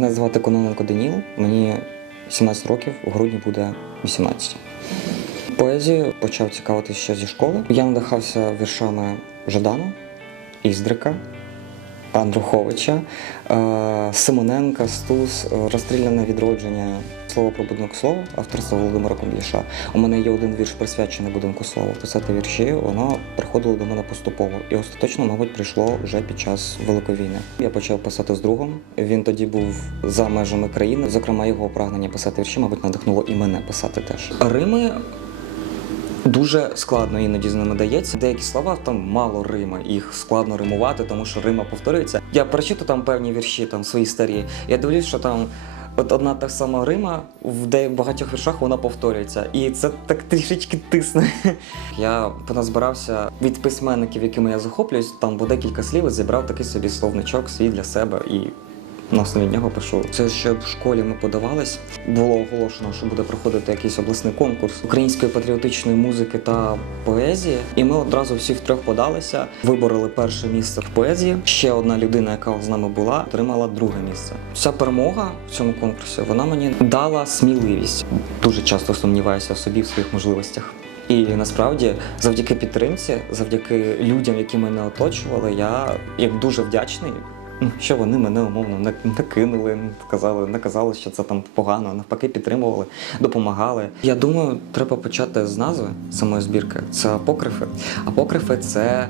Мене звати Кононенко Даніл, мені 17 років, у грудні буде 18. Поезію почав цікавитися ще зі школи. Я надихався віршами Жадана, Іздрика, Андруховича, е, Симоненка, Стус, е, Розстріляне відродження, слово про будинок слова, авторства Володимира Комбліша. У мене є один вірш присвячений будинку слова. Писати вірші, воно приходило до мене поступово. І остаточно, мабуть, прийшло вже під час Великої війни. Я почав писати з другом. Він тоді був за межами країни. Зокрема, його прагнення писати вірші, мабуть, надихнуло і мене писати теж. Рими Дуже складно іноді з ними дається. Деякі слова там мало рима, їх складно римувати, тому що рима повторюється. Я прочитав там певні вірші, там свої старі. Я дивлюсь, що там от одна та сама рима в багатьох віршах вона повторюється. І це так трішечки тисне. Я поназбирався від письменників, якими я захоплююсь, там бо декілька слів і зібрав такий собі словничок свій для себе і. На основі нього пишу. Це ще в школі ми подавались. Було оголошено, що буде проходити якийсь обласний конкурс української патріотичної музики та поезії. І ми одразу всі втрьох подалися, вибороли перше місце в поезії. Ще одна людина, яка з нами була, отримала друге місце. Ця перемога в цьому конкурсі вона мені дала сміливість. Дуже часто сумніваюся в собі в своїх можливостях. І насправді, завдяки підтримці, завдяки людям, які мене оточували, я як дуже вдячний. Що вони мене умовно не не кинули, казали, не казали, що це там погано, навпаки, підтримували, допомагали. Я думаю, треба почати з назви самої збірки. Це апокрифи. Апокрифи це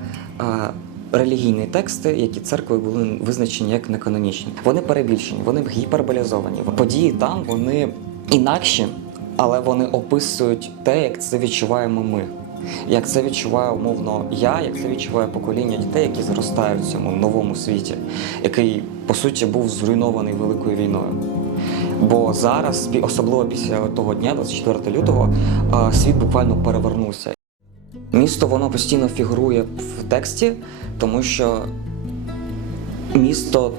релігійні тексти, які церквою були визначені як неканонічні. Вони перебільшені, вони гіперболізовані. Події там вони інакші, але вони описують те, як це відчуваємо ми. Як це відчуває умовно я, як це відчуває покоління дітей, які зростають в цьому новому світі, який по суті був зруйнований великою війною. Бо зараз, особливо після того дня, 24 лютого, світ буквально перевернувся. Місто воно постійно фігурує в тексті, тому що місто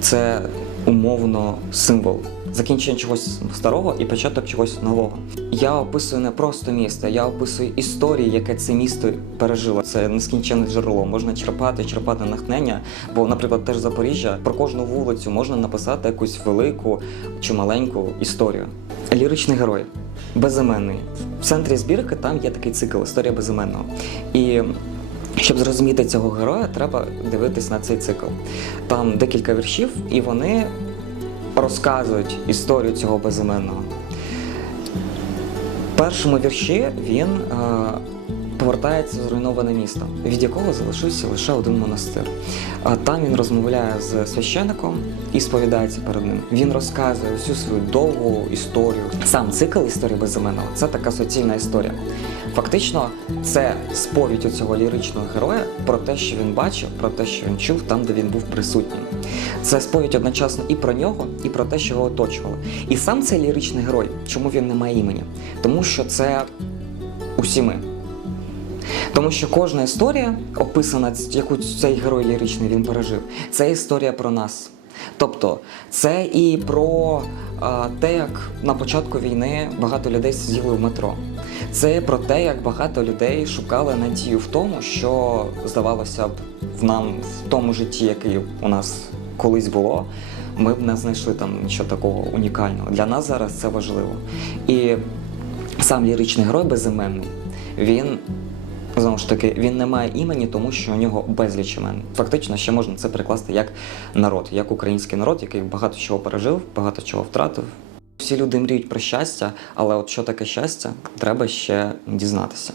це умовно символ. Закінчення чогось старого і початок чогось нового. Я описую не просто місто, я описую історії, яке це місто пережило. Це нескінченне джерело. Можна черпати, черпати натхнення. Бо, наприклад, теж Запоріжжя про кожну вулицю можна написати якусь велику чи маленьку історію. Ліричний герой безіменний. В центрі збірки там є такий цикл Історія безіменного. І щоб зрозуміти цього героя, треба дивитись на цей цикл. Там декілька віршів, і вони розказують історію цього безіменного. В першому вірші він е, повертається в зруйноване місто, від якого залишився лише один монастир. А там він розмовляє з священником і сповідається перед ним. Він розказує всю свою довгу історію. Сам цикл історії безіменного це така суцільна історія. Фактично, це сповідь у цього ліричного героя про те, що він бачив, про те, що він чув там, де він був присутній. Це сповідь одночасно і про нього, і про те, що його оточувало. І сам цей ліричний герой, чому він не має імені? Тому що це усі ми. Тому що кожна історія, описана, яку цей герой ліричний він пережив, це історія про нас. Тобто, це і про а, те, як на початку війни багато людей сиділи в метро. Це про те, як багато людей шукали надію в тому, що здавалося б в нам в тому житті, яке у нас колись було, ми б не знайшли там нічого такого унікального. Для нас зараз це важливо. І сам ліричний герой безіменний, він Знову ж таки, він не має імені, тому що у нього безліч імен. Фактично, ще можна це перекласти як народ, як український народ, який багато чого пережив, багато чого втратив. Всі люди мріють про щастя, але от що таке щастя, треба ще дізнатися.